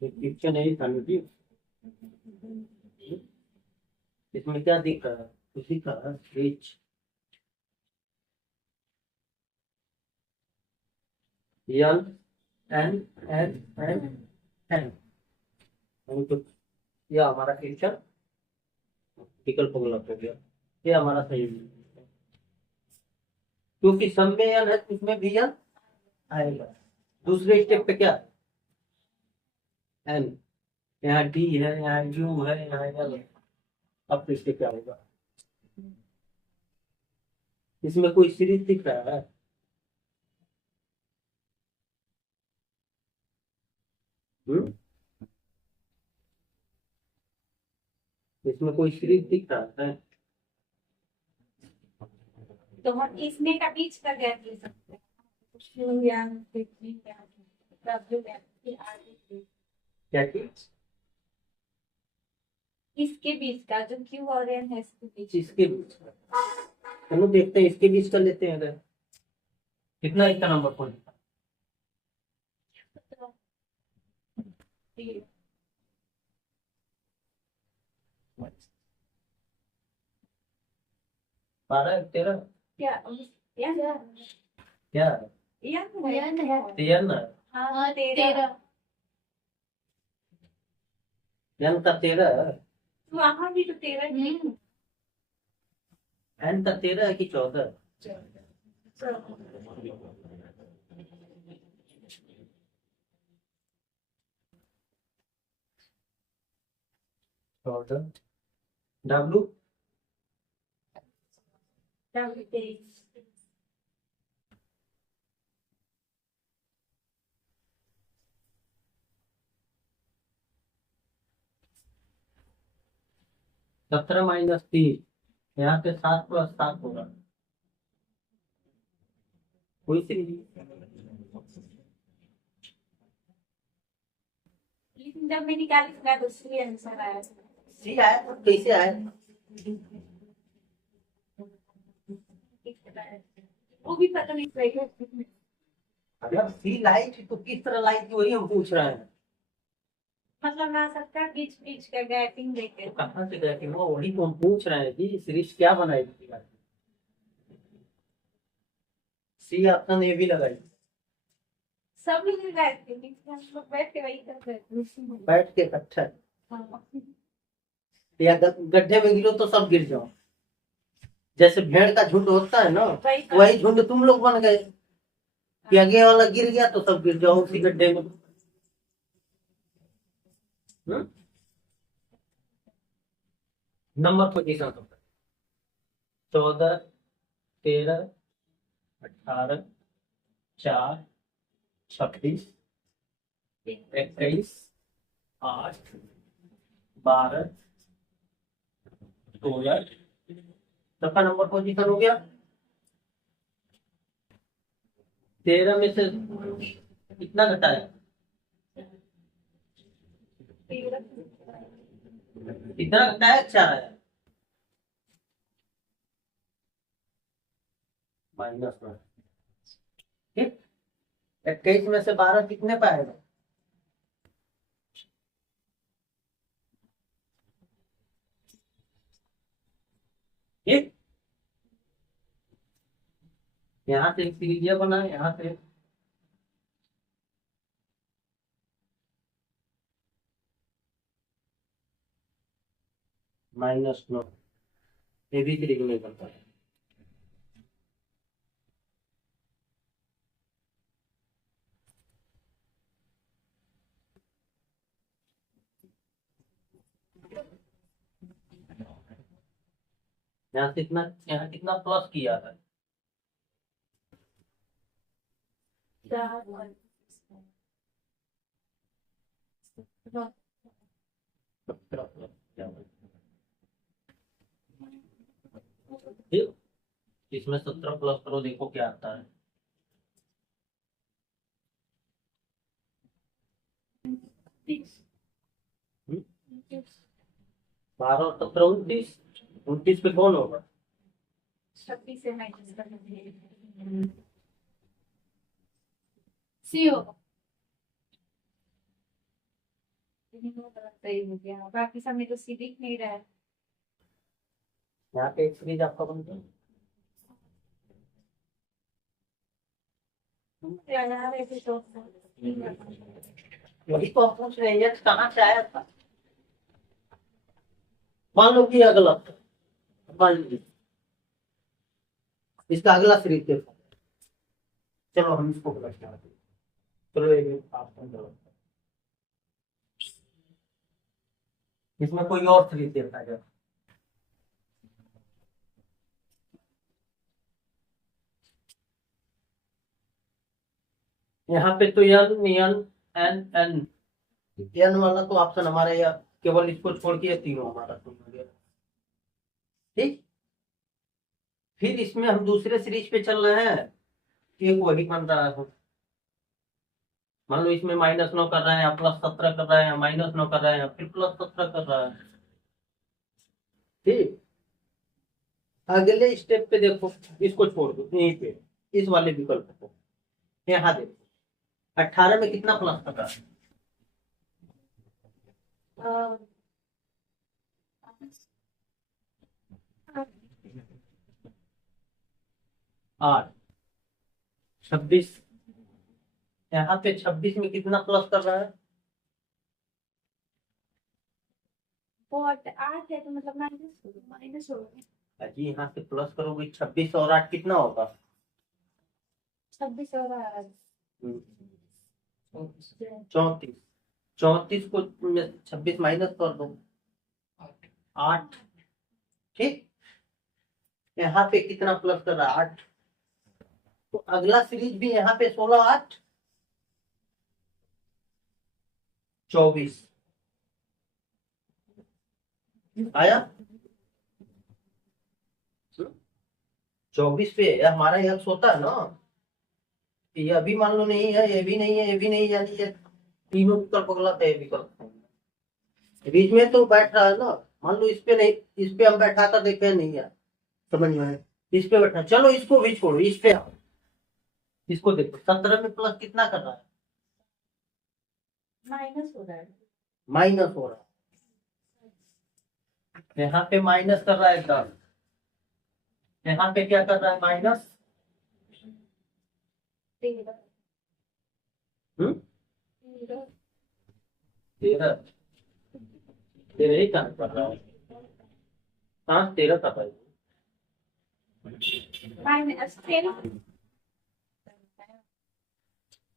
Picture नहीं था मुझे। इसमें क्या दिख रहा है? उसी का H L N N N N. तो ये हमारा क्वेश्चन विकल्प गलत हो गया। ये हमारा सही है क्योंकि सब में एन है तो उसमें भी एन आएगा। दूसरे स्टेप पे क्या एन, यहाँ डी है, यहाँ यू है, यहाँ एल है। अब तो इसके क्या होगा? इसमें कोई सीरीज दिख रहा है? हम्म? इसमें कोई सीरीज दिख रहा है? तो हम इसमें का बीच का गैप ले सकते हैं। क्या चीज? इसके बीच का जो क्यू और एन है इसके बीच। इसके बीच का चलो देखते हैं, इसके बीच का लेते हैं। अगर कितना इसका नंबर कौन सा? 12 13 क्या या क्या या तेरह ना? हाँ 13। एन का 13, वहाँ भी तो 13 ही है। एन का 13 है कि 14? 14। W W 23। 17 माइनस 3, यहाँ पे 7 प्लस 7 होगा। कोई सी लेकिन जब मैं निकाली इसका दूसरी आंसर आया। सी आया तो कैसे आया? वो भी पता नहीं चलेगा। अगर सी लाई थी तो किस तरह लाई थी वही हम पूछ रहे हैं। मतलब ना सकता बीच बीच का गैपिंग देके। तो कहाँ से गए थे वो? वही तो हम पूछ रहे हैं कि सीरीज क्या बनाई थी। सी ऑप्शन ए भी लगाई। सब लोग गए थे लेकिन हम लोग बैठ के वही कर रहे थे। बैठ के इकट्ठा हाँ। या गड्ढे में गिरो तो सब गिर जाओ। जैसे भेड़ का झुंड होता है ना, वही झुंड तुम लोग बन गए कि आगे वाला गिर गया तो सब गिर जाओ उसी गड्ढे में। Number position 14 13 18 4 26 21 8 12 16। सबका नंबर पोजीशन हो गया। 13 में से कितना घटाया? कितना घटाया? 4 आया। -1। ठीक। 21 में से 12 कितने पाएगा? ठीक। यहाँ से एक त्रिज्या बना, यहाँ से -9। ये भी त्रिज्या में बनता है। यहाँ कितना प्लस किया है? ठीक, इसमें 17 प्लस करो, देखो क्या आता है। 12 और 17 29, 29 पे कौन होगा? 26 से माइनस करना सी होगा। सही हो गया, बाकी सब में तो सी दिख नहीं रहा है। यहाँ पे एक सीरीज आपका बनता है। यहाँ पे भी तो वही तो हम पूछ रहे हैं, ये कहाँ से आया था? मान लो कि अगला, मान लीजिए इसका अगला सीरीज देखो। चलो हम इसको करते हैं। चलो ये आप समझो। इसमें कोई और सीरीज देखा जाए। यहाँ पे तो यन यन एन एन, एन वाला तो ऑप्शन हमारे यहाँ केवल इसको छोड़ के ये तीनों हमारा तो हो गया। ठीक, फिर इसमें हम दूसरे सीरीज पे चल रहे हैं, एक वही बन रहा है। मान लो इसमें -9 कर रहे हैं, +17 कर रहे हैं, -9 कर रहे हैं, फिर +17 कर रहा है। ठीक, अगले स्टेप पे देखो, इसको छोड़ दो यहीं पे, इस वाले विकल्प को यहाँ देखो, 18 में कितना प्लस कर रहा है? अ, 8, 26, यहाँ पे 26 में कितना प्लस कर रहा है? वो 8 है तो मतलब माइनस होगा। अजी यहाँ से प्लस करोगे, 26 और 8 कितना होगा? 26 और 34, 34 को 26 माइनस कर दो, 8। ठीक, यहाँ पे कितना प्लस कर रहा है? 8। तो अगला सीरीज भी यहाँ पे 16 8 24 आया। 24 पे हमारा यह होता है ना, ये अभी मान लो नहीं है, ये भी नहीं है, ये भी नहीं है, यानी ये तीनों विकल्प गलत है। विकल्प बीच में तो बैठ रहा है ना, मान लो इस पे नहीं, इस पे हम बैठा था, देखे नहीं है, समझ में है, इस पे बैठा। चलो इसको भी छोड़ो, इस पे आओ, इसको देखो, 17 में प्लस कितना कर रहा है? माइनस हो रहा है। माइनस हो रहा है, यहाँ पे माइनस कर रहा है 10, यहाँ पे क्या कर रहा है? माइनस 13 13, 13 ही काम कर रहा है। हाँ 13 का भाई, माइनस 13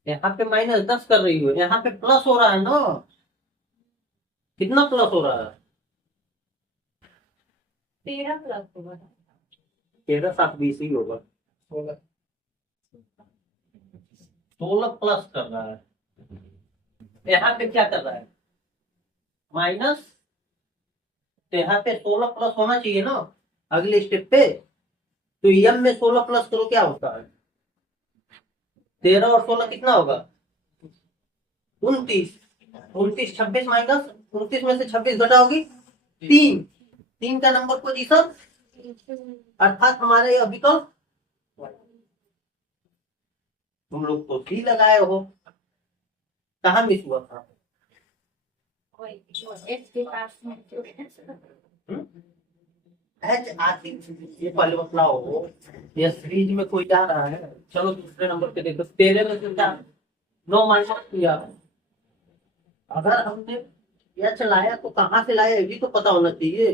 यहाँ पे -10 कर रही हो, यहाँ पे प्लस हो रहा है ना। कितना प्लस हो रहा है? 13 प्लस होगा। 13 7 20 ही होगा। 16 प्लस कर रहा है, यहाँ पे क्या कर रहा है? माइनस। तो यहाँ पे 16 प्लस होना चाहिए ना अगले स्टेप पे। तो यम में 16 प्लस करो, क्या होता है? 13 और 16 कितना होगा? 29। 29, 26 माइनस 29 में से 26 घटाओगी 3, 3 का नंबर पोजीशन, अर्थात हमारे यह विकल्प। तुम लोग तो सी लगाए हो, कहाँ मिस हुआ था? एच के पास में एच आती, ये पहले बतलाओ, ये सीरीज में कोई जा रहा है। चलो दूसरे नंबर पे देखो, 13 में से क्या 9 माइनस किया। अगर हमने एच लाया तो कहाँ से लाया, ये भी तो पता होना चाहिए।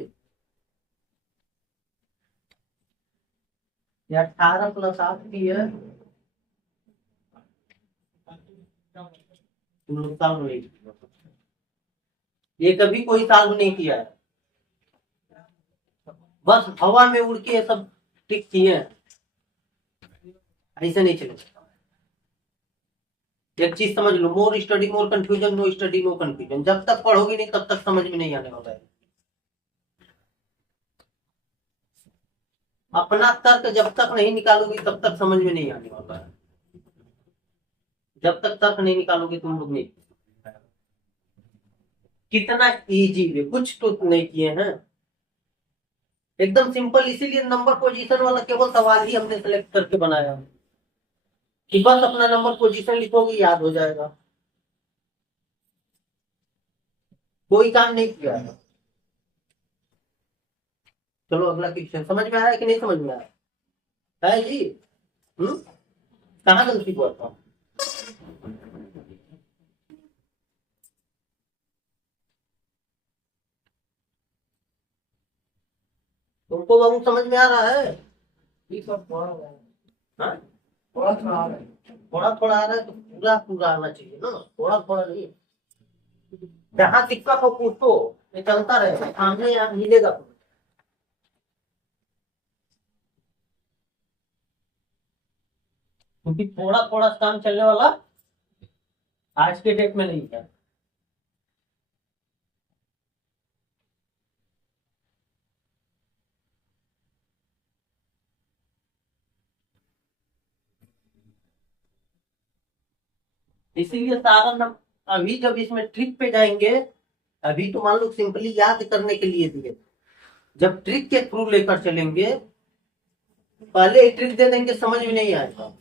ये 18 + 8 की है, तुम लोग सॉल्व नहीं किया। ये कभी कोई सॉल्व नहीं किया है, बस हवा में उड़ के ये सब टिक किए हैं, ऐसे नहीं चलेगा। एक चीज समझ लो, more study more confusion, no study no confusion. जब तक पढ़ोगे नहीं तब तक समझ में नहीं आने वाला है। अपना तर्क जब तक नहीं निकालोगी तब तक समझ में नहीं आने वाला है। जब तक तर्क नहीं निकालोगे तुम लोग नहीं। कितना इजी है, कुछ तो नहीं किए हैं, एकदम सिंपल। इसीलिए नंबर पोजीशन वाला केवल सवाल ही हमने सेलेक्ट करके बनाया कि बस अपना नंबर पोजीशन लिखोगे याद हो जाएगा। कोई काम नहीं किया है। चलो अगला क्वेश्चन। समझ में आया कि नहीं समझ में आया है जी? कहाँ गलती हुआ था? तुमको बाबू समझ में आ रहा है? हाँ? थोड़ा थोड़ा आ रहा है तो पूरा पूरा आना चाहिए ना, थोड़ा थोड़ा नहीं। जहाँ दिक्कत हो पूछो, ये चलता रहेगा, सामने यहाँ मिलेगा। क्योंकि थोड़ा थोड़ा काम चलने वाला आज के डेट में नहीं है। इसीलिए सारा अभी जब इसमें ट्रिक पे जाएंगे, अभी तो मान लो सिंपली याद करने के लिए दिए, जब ट्रिक के थ्रू लेकर चलेंगे, पहले ही ट्रिक दे देंगे समझ में नहीं आएगा।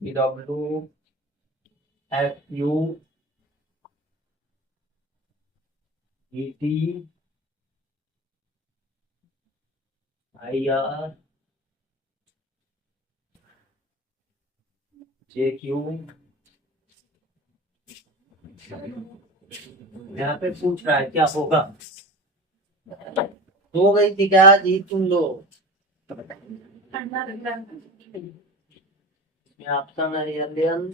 W F you E T I R J Q. यहाँ पे पूछ रहा है क्या होगा। हो गई थी क्या जी तुम लोग? ऑप्शन है एलियन,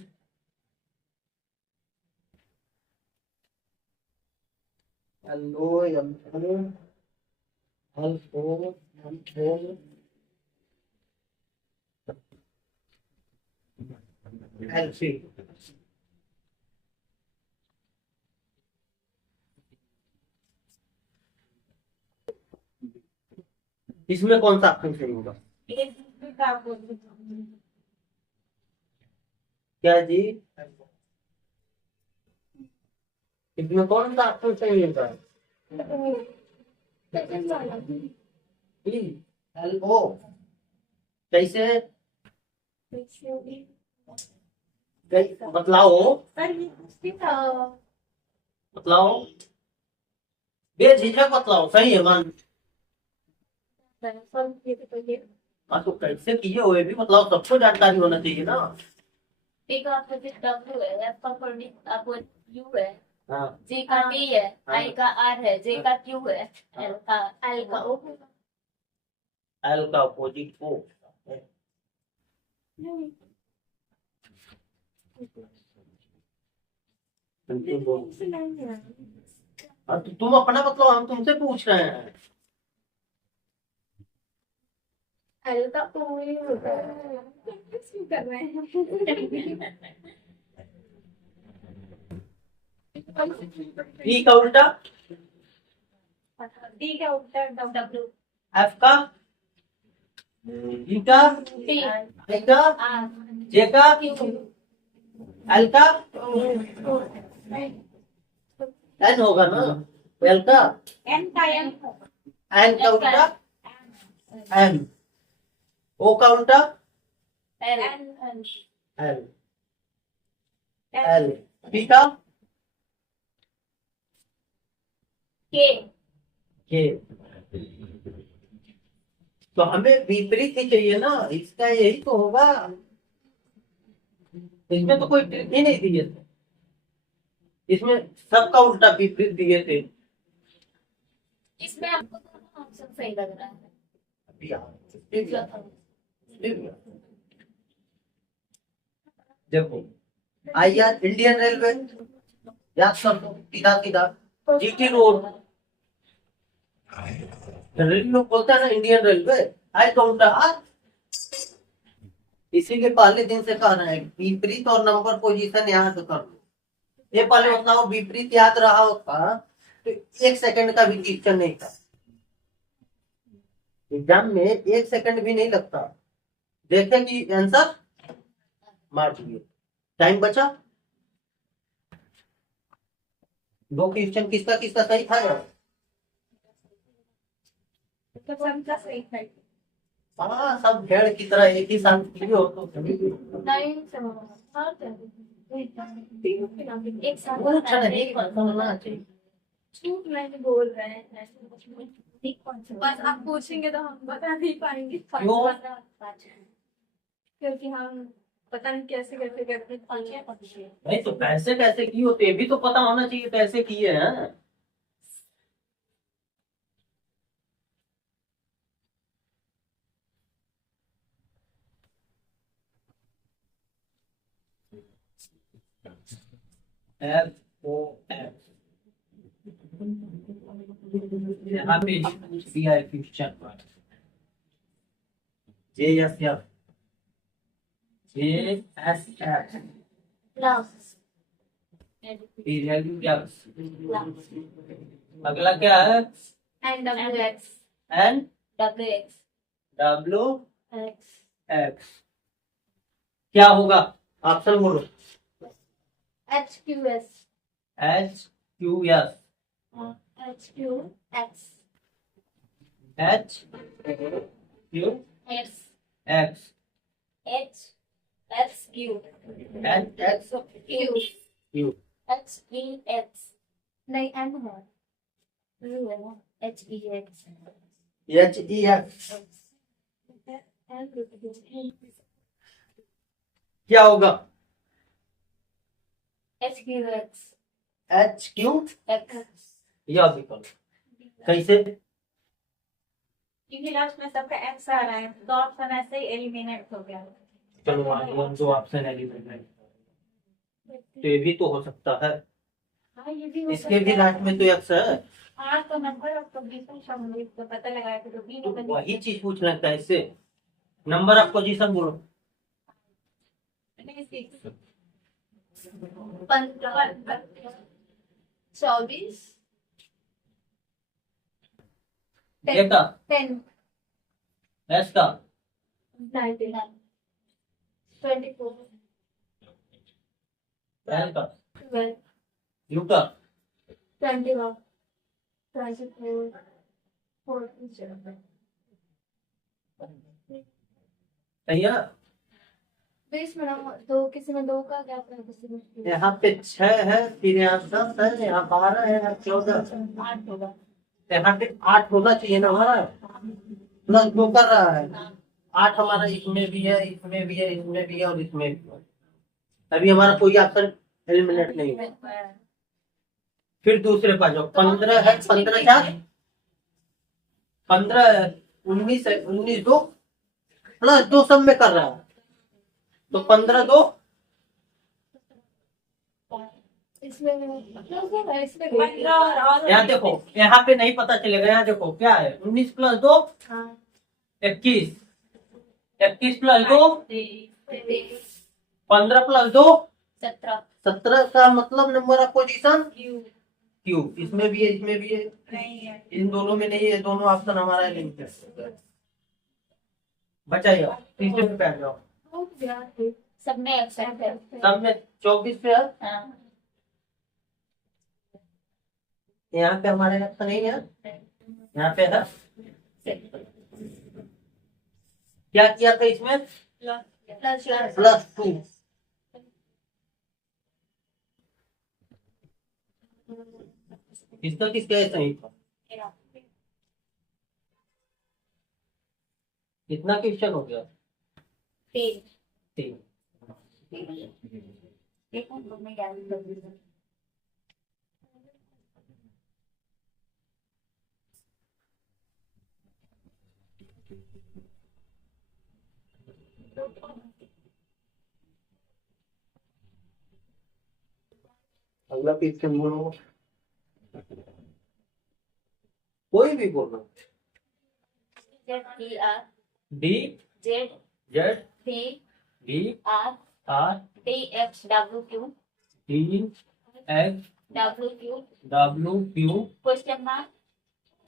एलो एल्फो अल्फो अल्फो एल्फी। इसमें कौन सा ऑप्शन सही होगा? क्या जी? इसमें कौन सा ऑप्शन सही होगा? L O. कैसे? बतलाओ बतलाओ, बेझिझक बतलाओ, सही है मान। हाँ तो कैसे किए हुए भी बतलाओ, सबको जानकारी होना चाहिए ना। एक अपोजिट डब्ल्यू है, एफ का अपोजिट यू है, हाँ जी का टी है, हाँ। आई का आर है, जे का क्यू है, एल का ओ। एल का अपोजिट ओ। हाँ तो तुम अपना बतलाओ, हम तुमसे पूछ रहे हैं। एल का ओ ही होता है, कर रहे हैं। ई का उल्टा, डी का उल्टा डब्ल्यू, एफ का, ई का, टी, आई का, आर, जे का, क्यू, एल का, एन होगा ना। एल का, एन का एन, एन का उल्टा एम, ओ का उल्टा एल, एल, एल, पी का के, के। तो हमें विपरीत ही चाहिए ना, इसका यही तो होगा। इसमें तो कोई ट्रिक ही नहीं दिए थे, इसमें सबका उल्टा विपरीत दिए थे। इसमें आपको दोनों ऑप्शन सही लग रहा है। देखो आई आर इंडियन रेलवे, याद कर दो सीधा सीधा। जीटी रोड, जनरली लोग बोलते हैं ना Indian railway, I counter R. इसीलिए पहले दिन से कह रहे हैं विपरीत और नंबर पोजीशन याद कर लो। ये पहले बताओ विपरीत याद रहा होता तो 1 सेकंड का भी क्वेश्चन नहीं था, एग्जाम में 1 सेकंड भी नहीं लगता। देखे कि आंसर मार दिए, टाइम बचा। 2 क्वेश्चन किसका किसका सही था यार? तो सबका सही था। हाँ सब भेड़ की तरह एक ही साथ फ्री हो तो नहीं समझ एक साथ कुछ नहीं होना चाहिए। झूठ नहीं बोल रहे हैं ऐसे कुछ नहीं। बस आप पूछेंगे तो हम बता नहीं पाएंगे क्यों? क्योंकि हम पता नहीं कैसे कैसे करते नहीं तो कैसे कैसे किए होते ये भी तो पता होना चाहिए कैसे किए हैं। एफ ओ एफ यहाँ पे दिया है question J S F J S F अगला क्या है? N W X N W X W X X क्या होगा? ऑप्शन बोलो। H Q S H Q S H Q X H Q S X H X Q H X Q Q H E X नहीं M है U है ना H E X H E X क्या होगा? H Q X H Q x यह विकल्प कैसे? क्योंकि लास्ट में सबका एक्स आ रहा है तो ऑप्शन ऐसे ही एलिमिनेट हो गया। चलो मान लो 2 ऑप्शन एलिमेंट है तो ये भी तो हो सकता है। हाँ ये भी हो इसके भी सकता है। लास्ट में तो एक्स है हाँ तो नंबर ऑफ पोजीशन शब्द तो पता लगाया तो बी तो में वही चीज पूछ रहे हैं कैसे। नंबर ऑफ पोजीशन बोलो। 24 ए का 10 एस का 99 24 एल का 12 यू का 21 24 47 सही है। तो इसमें दो किसी में दो का क्या था किसी में यहाँ पे 6 है फिर यहाँ 10 है यहाँ 12 है यहाँ 14 8 होगा। यहाँ पे 8 होना चाहिए ना हमारा प्लस 2 कर रहा है 8 हमारा इसमें भी है इसमें भी है इसमें भी है और इसमें भी है। अभी हमारा कोई ऑप्शन एलिमिनेट नहीं है। फिर दूसरे पास जाओ 15 है 15 क्या 15 19 है 19 2 प्लस 2 सब में कर रहा है तो 15 2 इसमें यहाँ देखो यहाँ पे नहीं पता चलेगा। यहाँ देखो क्या है 19 प्लस 2 21 21 प्लस 2 15 प्लस 2 17 17 का मतलब number of position Q Q इसमें भी है इसमें भी है नहीं है इन दोनों में नहीं है दोनों ऑप्शन हमारा लिंक है। बचाइए तीसरे पे आ जाओ सब में एक्सेप्ट है सब में 24 पे है हाँ यहाँ पे हमारे ऑप्शन नहीं है यहाँ पे है क्या किया था इसमें प्लस 2 किसका किसका है सही था कितना क्वेश्चन हो गया 3 अगला क्वेश्चन बोलो कोई भी बोलो D Z Z P B R R T X W Q T X W Q W Q question mark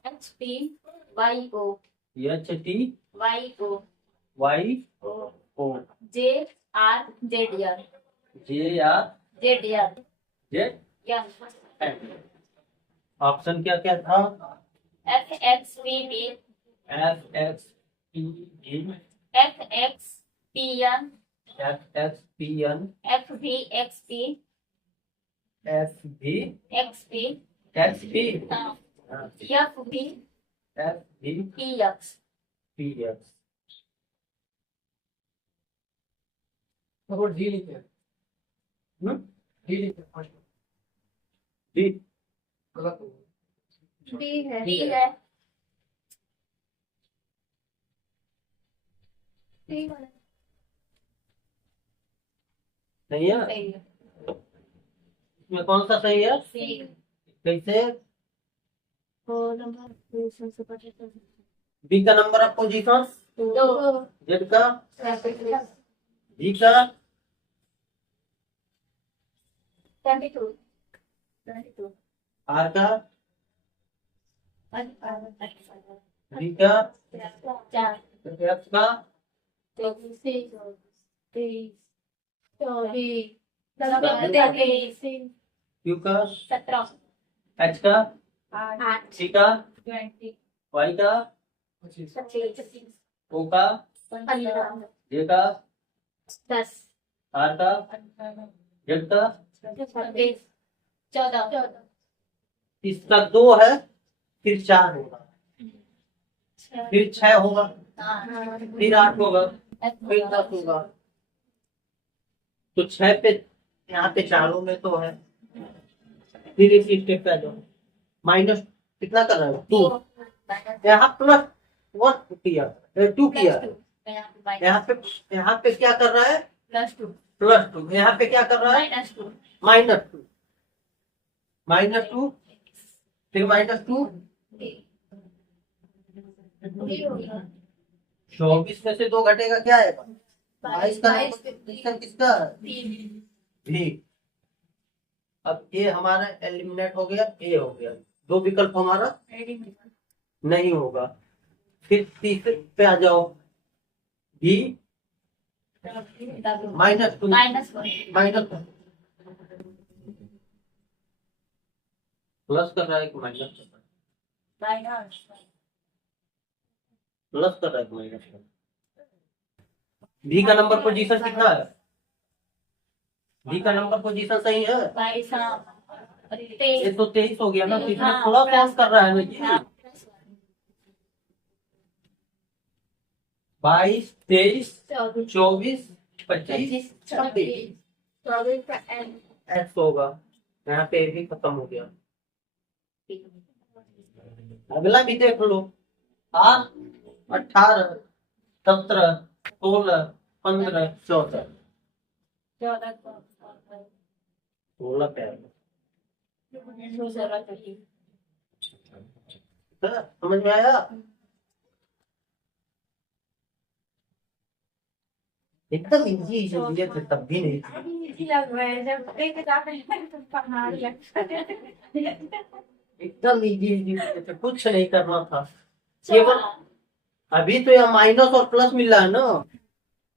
H T Y O H T Y O Y O O J R Z R J R Z R Z N option क्या क्या था? F X P B F X P G F X P N F X P N F V X P F भी x P x P F V F भी P x P x वो D लिखे D लिखे first D गलत हो D है D है D वाला नहीं है? सही है इसमें कौन सा सही है? सी कैसे? और नंबर पोजीशन से पता चल बी का नंबर ऑफ पोजीशन, दो जेड का, जी का, 22 आर का, बी का, चार एफ का, क्यू का, 17 एच का, 8 सी का, 20 वाई का, 25 ओ का, 15 जे का, 10 आर का, जेड का। 26 14 इसका 2 है, फिर 4 होगा, फिर 6 होगा, फिर 8 होगा, फिर 10 होगा। तो 6 पे यहाँ पे चारों में तो है, फिर इसी स्टेप पे आ जाओ। माइनस कितना कर रहा है? 2। यहाँ प्लस 1 किया, 2 किया, यहाँ पे क्या कर रहा है? +2 प्लस 2। यहाँ पे क्या कर रहा है? -2 -2 -2 फिर -2। 24 में से 2 घटेगा, क्या है? 22 का पोजीशन किसका? भी। अब ये हमारा एलिमिनेट हो गया, ए हो गया, 2 विकल्प हमारा नहीं होगा। फिर तीसरे पे आ जाओ, बी -2 -1 प्लस कर रहा है कि माइनस कर रहा है? प्लस कर रहा है कि माइनस कर रहा है? बी का नंबर पोजीशन कितना है? बी का नंबर पोजीशन सही है? ये तो 23 हो गया ना, तो इसमें थोड़ा प्लस कर रहा है ना जी। 22 23 24 25 26 एक्स होगा। यहाँ पे भी खत्म हो गया। अगला भी देख लो। 8 18 17 16 15 14 16 पे आ गया। समझ में आया? एकदम इजी दिए थे तब भी नहीं था। एकदम इजी दिए थे, कुछ नहीं करना था। केवल अभी तो यहाँ माइनस और प्लस मिल रहा है ना,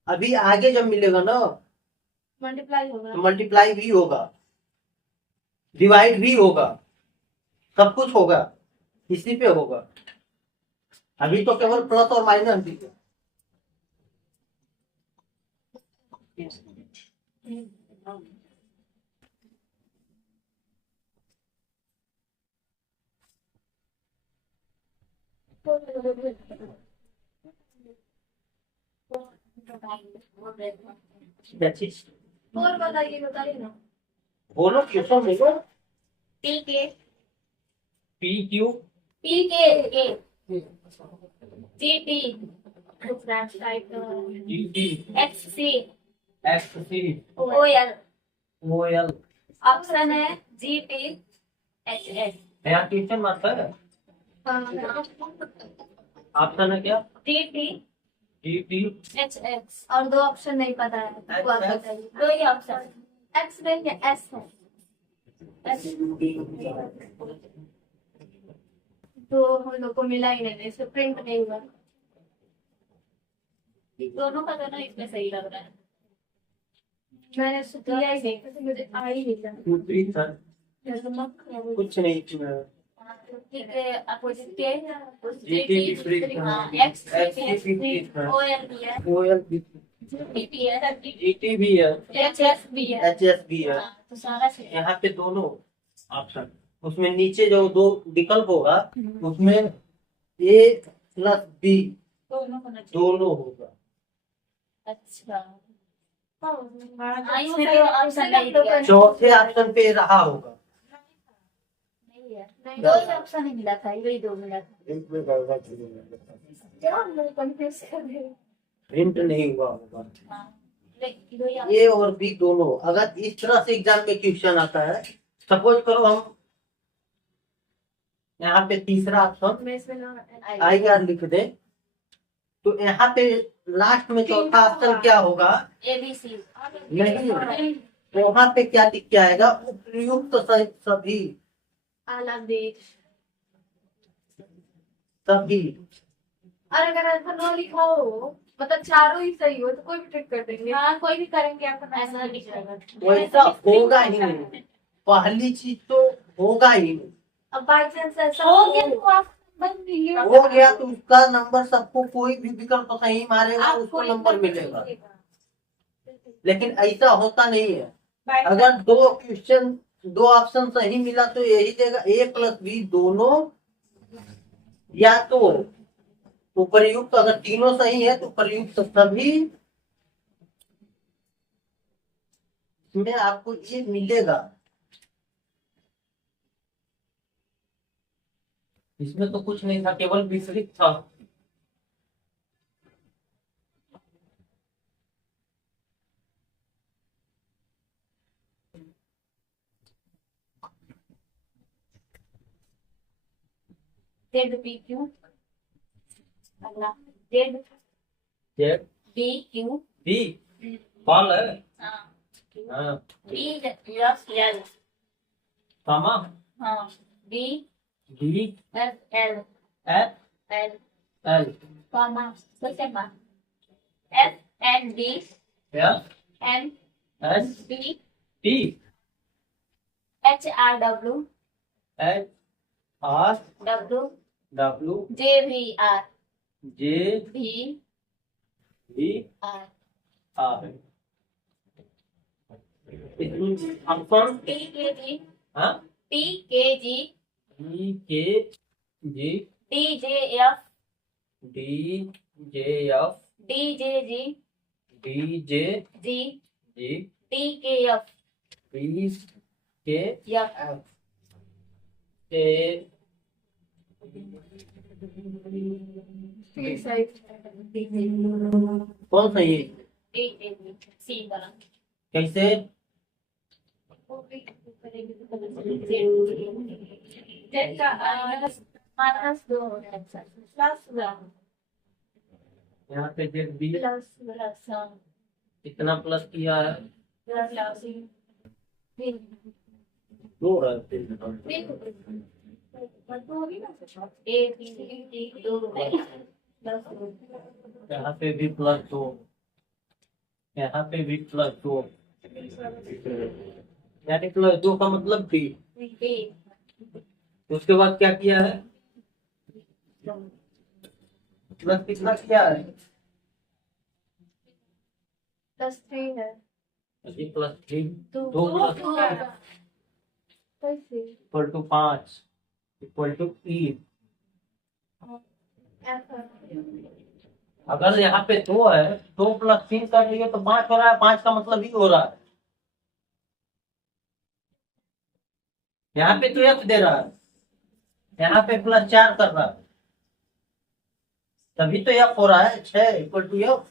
अभी आगे जब मिलेगा ना मल्टीप्लाई होगा। तो मल्टीप्लाई भी होगा, डिवाइड भी होगा, सब कुछ होगा, इसी पे होगा। अभी तो केवल प्लस और माइनस भी है। क्या चीज? और बताइए ना। बोलो, क्वेश्चन देखो। P K P Q P K T T G T X C X C O L O L. Option है जी टी एच एस यहाँ क्वेश्चन मार्क है, ऑप्शन है क्या? T T GT H X और दो option नहीं पता है तो आप X, बताइए। दो ही ऑप्शन एक्स नहीं है, एस है। तो हम लोग को मिला ही नहीं, इसे प्रिंट नहीं हुआ। दोनों का दोनों इसमें सही लग रहा है। मैंने उससे किया ही नहीं क्योंकि मुझे आ ही नहीं रहा। 2 3 सर नमक है वो। कुछ नहीं इसमें। ठीक है अपोजिट के GT विपरीत है। हाँ X X की विपरीत है। OL भी है OL भी GT भी है GT भी है, HS भी है HS भी है। हाँ, तो सारा सही है। यहाँ पे दोनों ऑप्शन, उसमें नीचे जो दो विकल्प होगा उसमें A प्लस B दोनों होना चाहिए। दोनों होगा। अच्छा हाँ, इसमें तो ऑप्शन नहीं दिया। चौथे ऑप्शन पे रहा होगा। नहीं है नहीं। दो ही ऑप्शन ही मिला था यही दो मिला था क्या हम लोग कंफ्यूज कर रहे हैं। हिंट नहीं हुआ होगा। हाँ दो ही ए और बी दोनों। अगर इस तरह से एग्जाम में क्वेश्चन आता है, सपोज करो हम यहाँ पे तीसरा ऑप्शन मैं इसमें ना आई आर लिख दे, तो यहाँ पे लास्ट में चौथा ऑप्शन क्या होगा? ABC नहीं, तो वहाँ पे क्या लिख के आएगा? उपयुक्त सभी आला देश। सभी। और अगर ऐसा ना लिखा हो, मतलब चारों ही सही हो तो कोई भी ट्रिक कर देंगे। हाँ कोई भी करेंगे आपको ऐसा लिखेगा वैसा होगा ही नहीं। पहली चीज तो होगा ही नहीं। अब बाई चांस ऐसा हो गया तो आप बन गई हो गया तो उसका नंबर सबको, कोई भी विकल्प सही मारेगा उसको नंबर मिलेगा। लेकिन ऐसा होता नहीं है। अगर दो क्वेश्चन, दो ऑप्शन सही मिला तो यही देगा A प्लस B दोनों, या तो उपर्युक्त। अगर तीनों सही है तो उपर्युक्त सभी में आपको ये मिलेगा। इसमें तो कुछ नहीं था, केवल विपरीत था। ZBQ अगला Z जेड BQ बी कॉल है। हाँ हाँ BFL सामा हाँ B B FL F L L comma Susema SND F N S B T HRW H R W W JVR J V B R R. इसमें option TKG हाँ TKG E K G DJF D J F DJG D J G G TKF B K F F ए कौन सही है? TKG C वाला कैसे? Z का minus 2 हो जाएगा प्लस यहाँ पे जेड बी प्लस प्लस कितना प्लस किया है? प्लस दो है। A B D 2 यहाँ पे भी प्लस दो, यहाँ पे भी प्लस दो, यानी प्लस दो का मतलब बी। B उसके बाद क्या किया है? प्लस कितना किया है? +3 है। अभी प्लस 3 दो दो प्लस कैसे? इक्वल टू 5 इक्वल टू ई। अगर यहाँ पे 2 है, 2 + 3 कर लिए तो 5 हो रहा है। 5 का मतलब ही हो रहा है। यहाँ पे तो F दे रहा है, यहाँ पे +4 कर रहा है, तभी तो F हो रहा है। 6 इक्वल टू F।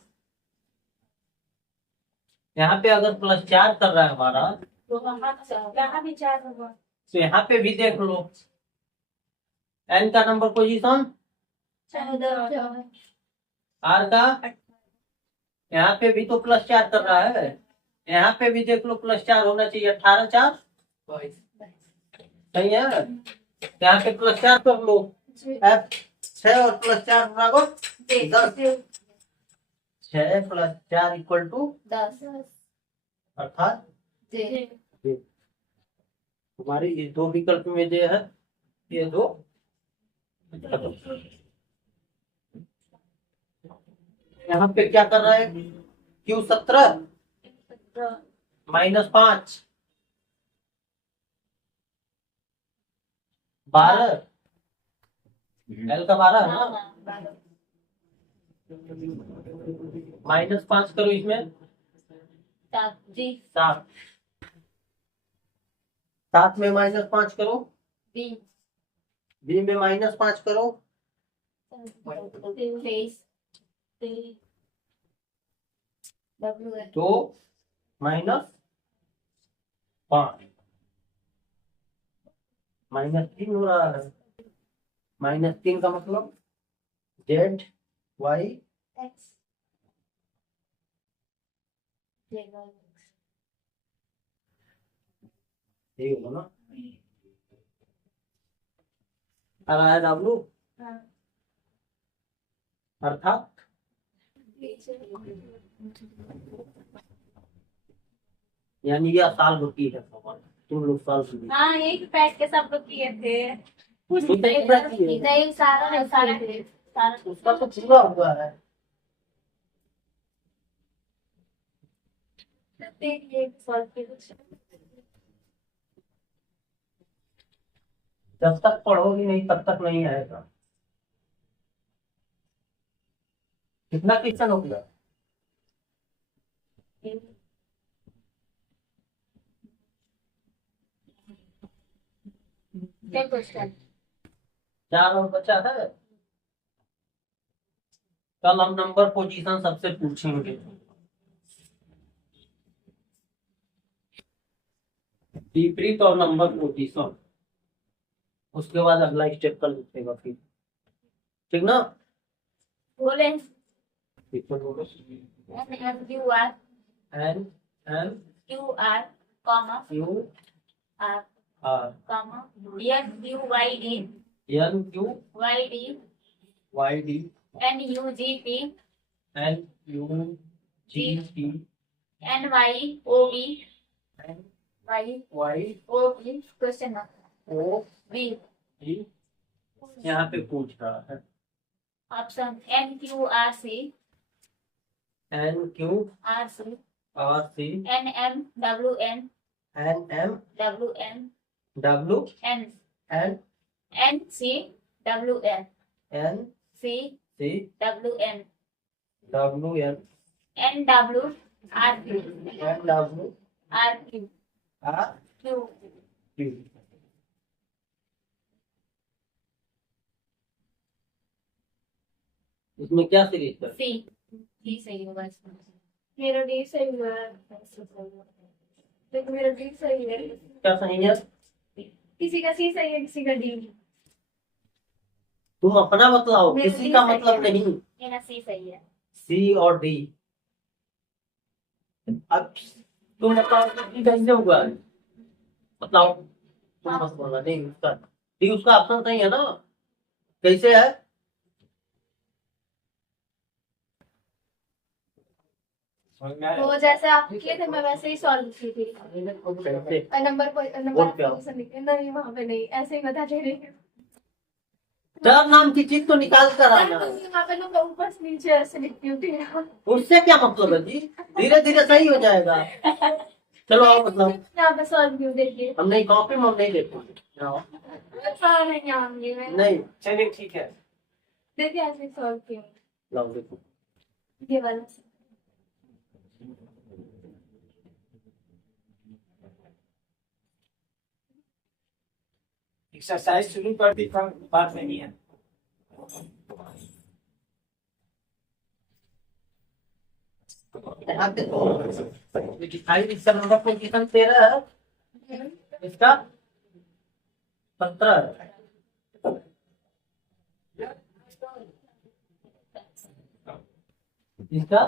यहाँ पे अगर +4 कर रहा है हमारा, तो यहाँ भी 4 होगा तो यहाँ पे भी देख लो n का नंबर पोजीशन, 14 r का यहाँ पे भी तो +4 कर रहा है, यहाँ पे भी देख लो +4 होना चाहिए, 18 4 22 सही है। यहाँ पे +4 कर लो, F 6 और +4 बराबर 10, 6 + 4 = 10 अर्थात जी हमारे ये दो विकल्प में जो है ये दो यहाँ पे क्या कर रहा है, Q 17 -5 12 L का 12 है ना, -5 करो इसमें, 7 जी 7 7 में -5 करो, बी B में -5 करो, 23 डब्ल्यू है तो -5 -3 हो रहा है, -3 का मतलब Z Y एक्स यही होगा ना, आ रहा है W, अर्थात यानी यह साल होती है सवाल, तुम लोग साल सुनिए। हाँ एक बैठ के सब लोग किए थे। नहीं सारा नहीं सारा सारा उसका तो पूरा हुआ है, जब तक पढ़ोगी नहीं तब तक नहीं आएगा। कितना क्वेश्चन हो गया, क्वेश्चन 4 और बचा है। कल हम नंबर पोजीशन सबसे पूछेंगे, विपरीत और नंबर पोजीशन, उसके बाद अगला स्टेप कर लिखेगा फिर, ठीक ना। बोले N N M Q R N Q R comma Q R R comma S U Y D N Q Y D Y D N U G P N U G P N Y O B N Y Y O B question O B B, यहाँ पे पूछ रहा है option N Q R C N Q R C R C N M W N M W N W N N N C W N N C C W N W N N W R Q N W R Q R Q Q. इसमें क्या series कर, सी सी सही होगा इसमें मेरा D सही हुआ है, लेकिन मेरा डी सही है। क्या सही है, किसी का सी सही है, किसी का डी। तुम अपना बतलाओ, मेरा किसी भी का सही मतलब है। नहीं, मेरा सी सही है सी और डी। अब तुम बताओ कि कैसे हुआ है, बताओ, तुम मत बोलना, नहीं उसका डी, उसका ऑप्शन सही है ना, कैसे है, तो जैसे आप किए थे मैं वैसे ही सॉल्व की थी। कैसे नंबर और क्या? पोजीशन लिखे नहीं, वहाँ पे नहीं, ऐसे ही बता दे रही हूँ। चार नाम की चीज तो निकाल कर आना है, वहाँ पे लोग ऊपर से नीचे ऐसे लिखती होती है। उससे क्या मतलब है जी, धीरे धीरे सही हो जाएगा। चलो आओ, मतलब यहाँ पे सॉल्व क्यों देखिए। हम नहीं, कॉपी में हम नहीं देखते, आओ। हाँ नहीं आऊंगी मैं। नहीं चलिए ठीक है, देखिए ऐसे सॉल्व क्यों, लाओ देखो, ये वाला। एक्सरसाइज शुरू कर दी था, बात नहीं है। यहाँ पे तो दिखाई इसका नंबर पोजीशन 13 है, इसका 17 है, इसका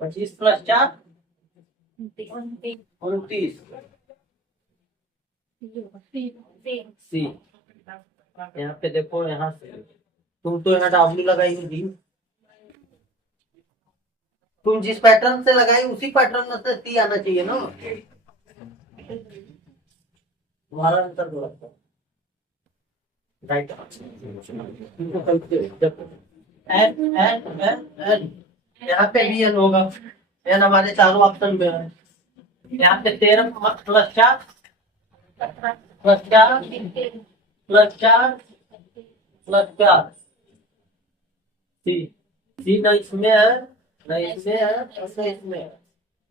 पच्चीस प्लस 4 29 सी। यहाँ पे देखो, यहाँ से तुम तो यहाँ डब्ल्यू लगाई हुई, तुम जिस पैटर्न से लगाई उसी पैटर्न में से सी आना चाहिए ना। तुम्हारा आंसर गलत है। Right. N N N N, यहाँ पे भी एन होगा। एन हमारे चारों ऑप्शन में है। यहाँ पे 13 प्लस 4 प्लस 4 प्लस 4 प्लस 4 सी। सी ना इसमें है, ना इसमें है, और ना इसमें है।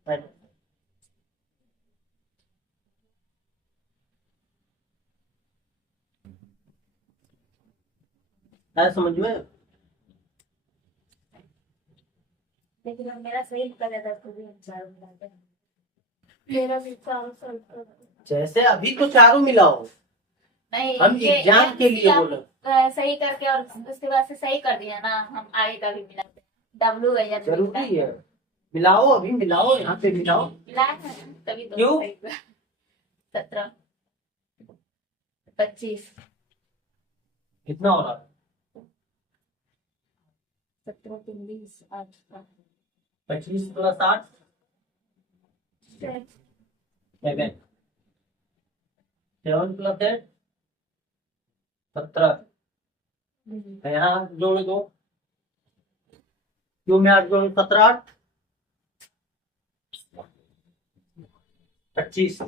Right. है समझ में? लेकिन मेरा सही निकल जाता है, तो भी हम चारों मिलाते हैं। मेरा भी चारों साल जैसे अभी तो चारों मिलाओ, नहीं, हम ये एग्जाम के लिए आप, बोले। सही करके और उसके बाद से सही कर दिया ना, हम आगे का भी मिलाते हैं। डब्ल्यू वैया जरूरी है, मिलाओ, अभी मिलाओ, यहाँ पे मिलाओ। मिलाए हैं, तभी तो क्यों? सही हुआ। 17 25 कितना हो रहा है? 17 20 8 25 प्लस 8 7 7 प्लस 8 17। यहाँ जोड़ दो, क्यों में 8 जोड़ 17 8 25।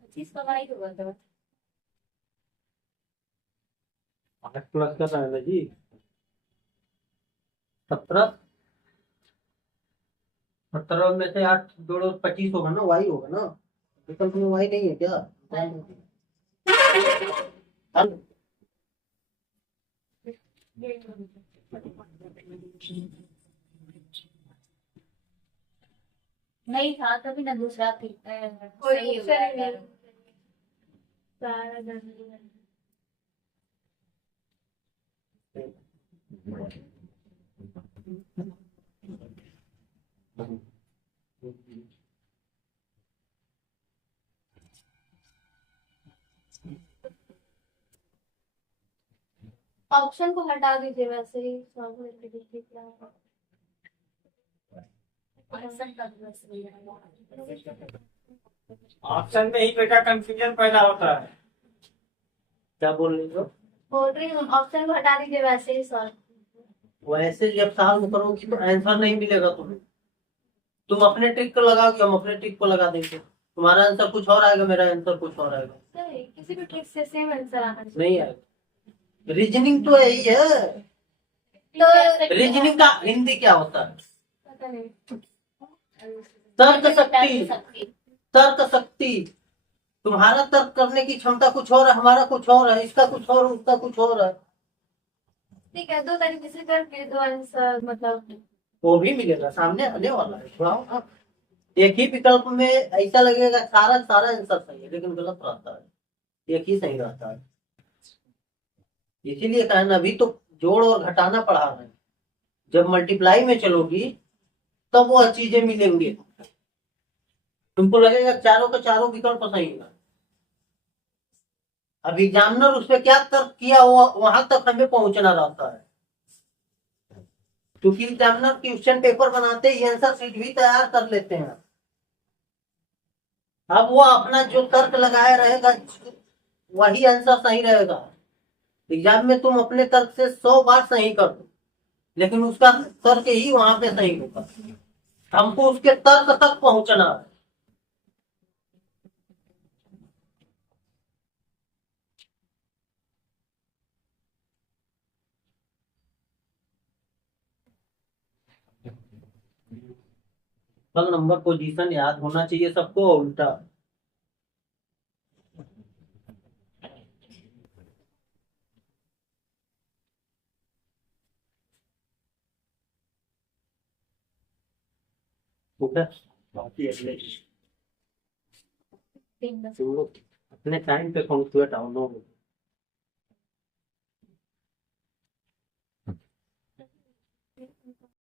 25 का हमारा ही तो बनता है। 8 प्लस कर रहा है ना जी, 17 17 में से 8 जोड़ो 25 होगा ना, वाई होगा ना। विकल्प में वाई नहीं है क्या? नहीं था तभी ना दूसरा कोई सही ऑप्शन हुआ ही नहीं। है। सारा जल्दी ऑप्शन को हटा दीजिए, वैसे ही सॉल्व करके देखिए क्या होगा। ऑप्शन में ही बेटा कंफ्यूजन पैदा होता है। क्या बोल रही हो? बोल रही हूँ ऑप्शन को हटा दीजिए, वैसे ही सॉल्व। वैसे जब सॉल्व करोगी तो आंसर नहीं मिलेगा तुम्हें। तुम अपने ट्रिक को लगाओगे, हम अपने ट्रिक को लगा देंगे। तुम्हारा आंसर कुछ और आएगा, मेरा आंसर कुछ और आएगा। सही, किसी भी ट्रिक से सेम आंसर आना चाहिए। नहीं आएगा। रीजनिंग तो यही है। तो रीजनिंग का हिंदी क्या होता है? पता नहीं। तर्क शक्ति। तर्क शक्ति। तुम्हारा तर्क करने की क्षमता कुछ और है, हमारा कुछ और है, इसका कुछ और, उसका कुछ और है। ठीक है, दो तरीके से करके दो आंसर मतलब वो भी मिलेगा, सामने आने वाला है। थोड़ा हाँ। एक ही विकल्प में ऐसा लगेगा सारा सारा आंसर सही है, लेकिन गलत रहता है। एक ही सही रहता है। इसीलिए कहा ना, अभी तो जोड़ और घटाना पढ़ा रहे हैं। जब मल्टीप्लाई में चलोगी तब वह चीजें मिलेंगी। तुमको लगेगा चारों का चारों विकल्प सही है। अब एग्जामिनर उस पर क्या तर्क किया हुआ, वहां तक हमें पहुंचना रहता है। क्योंकि एग्जामिनर क्वेश्चन पेपर बनाते ही आंसर शीट भी तैयार कर लेते हैं। अब वो अपना जो तर्क लगाया रहेगा वही आंसर सही रहेगा। एग्जाम में तुम अपने तर्क से 100 बार सही कर दो, लेकिन उसका तर्क ही वहां पे सही होगा। हमको उसके तर्क तक पहुंचना है। पग नंबर पोजीशन याद होना चाहिए सबको, उल्टा। ठीक है, बाकी अगले 3 10 तुम लोग अपने टाइम पे पंक्चुएट आओ, नो